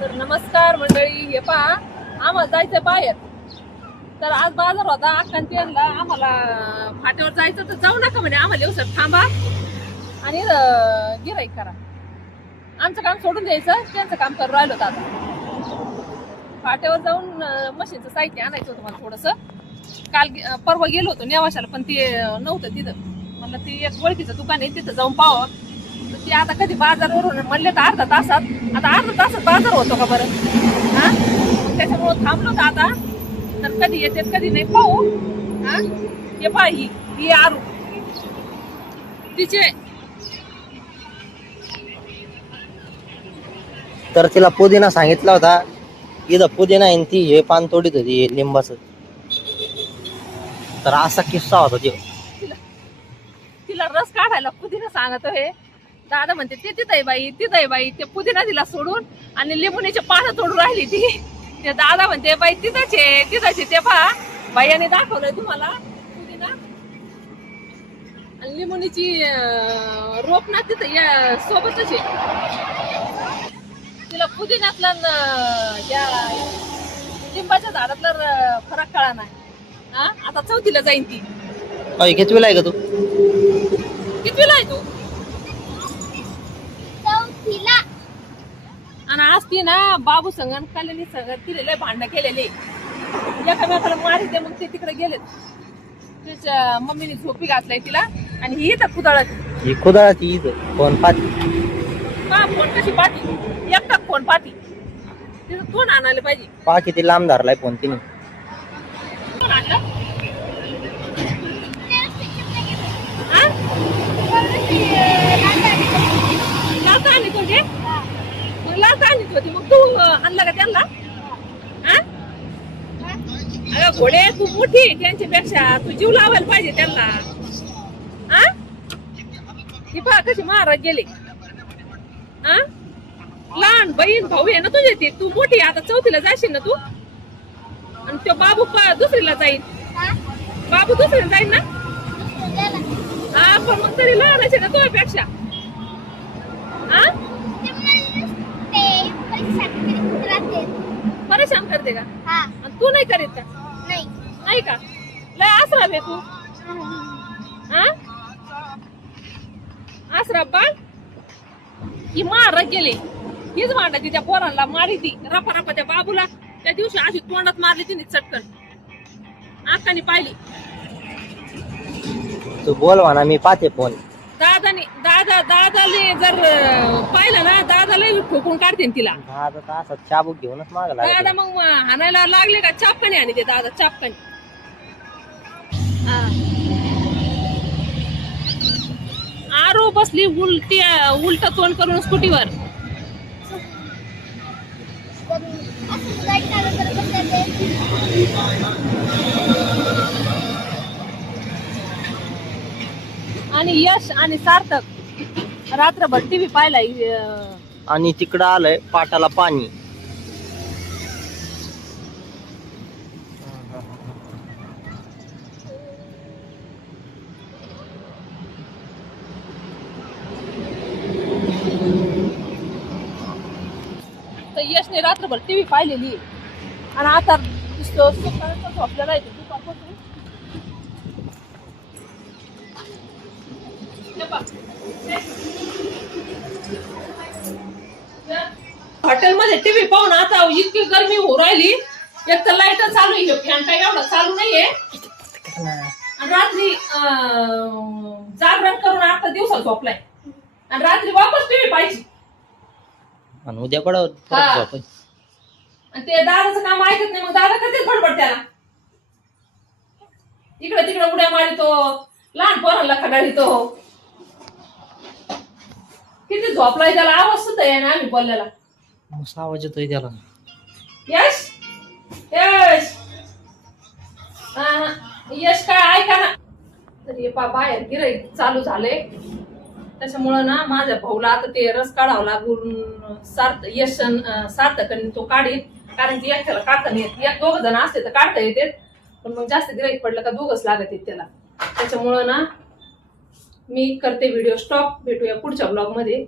तर नमस्कार मंडळी, हे पहा आम्हाला जायचं बाहेर. तर आज बाजार होता अक्कांतीला, आम्हाला फाट्यावर जायचं तर जाऊ नका म्हणे, आम्हाला येऊ सर थांबा आणि गिराईक करा. आमचं काम सोडून द्यायचं, त्यांचं काम करून राहिलो होतं. आता फाट्यावर जाऊन मशीनचं साहित्य आणायचं होतं मला थोडंसं. काल परवा गेलो होतो नेवाशाला, पण ते नव्हतं तिथं. म्हणलं ती एक ओळखीचं दुकान आहे, तिथं जाऊन पाहावं. ती आता कधी बाजारवरून म्हणले तर अर्धा तासात, आता अर्धा तासात बाजार होतो का बरं? हा, त्याच्यामुळं थांबलो तर आता. तर कधी येते कधी नाही पाहू. हा, हे पहा, ही आरू तिचे. तर तिला पुदिना सांगितला होता, इथं पुदिना आहे, ती हे पान तोडीत होती लिंबाचं. तर असा किस्सा होता तो. तिला रस काढायला पुदिना सांगत हे दादा म्हणते ते तिथं आहे बाई, तिथं आहे बाई. ते पुदिना तिला सोडून आणि लिंबुनीचे पानं तोडून राहिली ती. ते दादा म्हणते बाई तिथंच आहे, तिथंच आहे. ते पहा बाईने दाखवलंय तुम्हाला पुदिना आणि लिंबुनीची रोप ना तिथं सोबतच आहे. तिला पुदिन्यातलं या लिंबाच्या झाडातलं फरक कळा नाही. हा, आता चौथीला जाईन ती. कितवीला आहे का तू? कितवीला आहे तू? आणि आज ती ना बाबू संगण कल्याणी संगण तिला भांडणं केलेली. एकामेकाला मारिते, मग ते तिकडे गेलेत. तिच्या मम्मीने झोपी घातलाय तिला. आणि ही तर कुदळत, ही खुदाळाची इथं फोन पाहती. हा, फोन कशी पाहती, एकटा फोन पाहती. तिथं तोंड आणायला पाहिजे. पहा किती लांब धरलाय फोन तिने. तोंड आणलं? हा? लाथा आणली तुझे? मग लाथा आणली होती, मग तू आणला का त्यांना? हा? अगं घोडे, तू मोठी त्यांच्यापेक्षा, तू जीव लावायला पाहिजे त्यांना. हा, ही पहा कशी महाराज गेले. हा, लहान बहीण भाऊ आहे ना तुझे, ते तू मोठी आता चौथीला जाशील ना तू. आणि तो बाबू दुसरीला जाईल. बाबू दुसरीला जाईल ना. हा, पण मग तरी लहानच आहे ना तुझ्यापेक्षा. हा, परेशान करते का? आणि तू नाही करीत का? नाही का? लय आसरा बे तू. हा, आसरा बा. ही मार गेली, हीच मांडा तिच्या पोरांना मारी ती रपा रपा त्या बाबूला. त्या दिवशी अशी तोंडात मारली तिने चटकन, आकाने पाहिली. तू बोल म्हणा, मी पाहते फोन. दादाले जर पाहिलं ना, दादाला ठोकून काढते तिला. दादा असं चाबूक घेऊनच मागला. दादा मग हाणायला लागले का चापकाने आणि ते दादा चापकाने. आरो बसली उलट तोंड करून स्कूटीवर. आणि यश आणि सार्थक रात्रभर टीव्ही पाहिलाय. आणि तिकडं आलंय पाटाला पाणी. तर यशने रात्रभर टीव्ही पाहिलेली आणि आता झोपलेला आहे. हॉटेलमध्ये टीव्ही पाहून आता इतकी गरमी होऊ राहिली. एक तर लाईट चालू आहे, फॅन काय एवढा चालू नाहीये. आणि रात्री जागरण करून आता दिवसा झोपलाय आणि रात्री वापस टीव्ही पाहिजे. आणि उद्या पडव. आणि ते दादाचं काम ऐकत नाही, मग दादा कधीच बडबड त्याला. इकडे तिकडे उड्या मारितो, लहान पोरांना खडाळीतो. किती झोपलाय, त्याला आवाज सुद्धा आहे ना आम्ही बोललेला. आवाज येतोय त्याला. यश, यश, यश काय ऐका ना. तर बाहेर गिराईक चालू झाले, त्याच्यामुळं ना माझ्या भाऊला आता ते रस काढावं लागून यश सार्थक तो काढीत. कारण की एकट्याला काढता नाही येत. एक दोघ जण असते तर काढता येते, पण मग जास्त गिराईक पडलं का दोघच लागत येत त्याला. त्याच्यामुळं ना मी करते व्हिडिओ स्टॉप. भेटूया पुढच्या ब्लॉग मध्ये.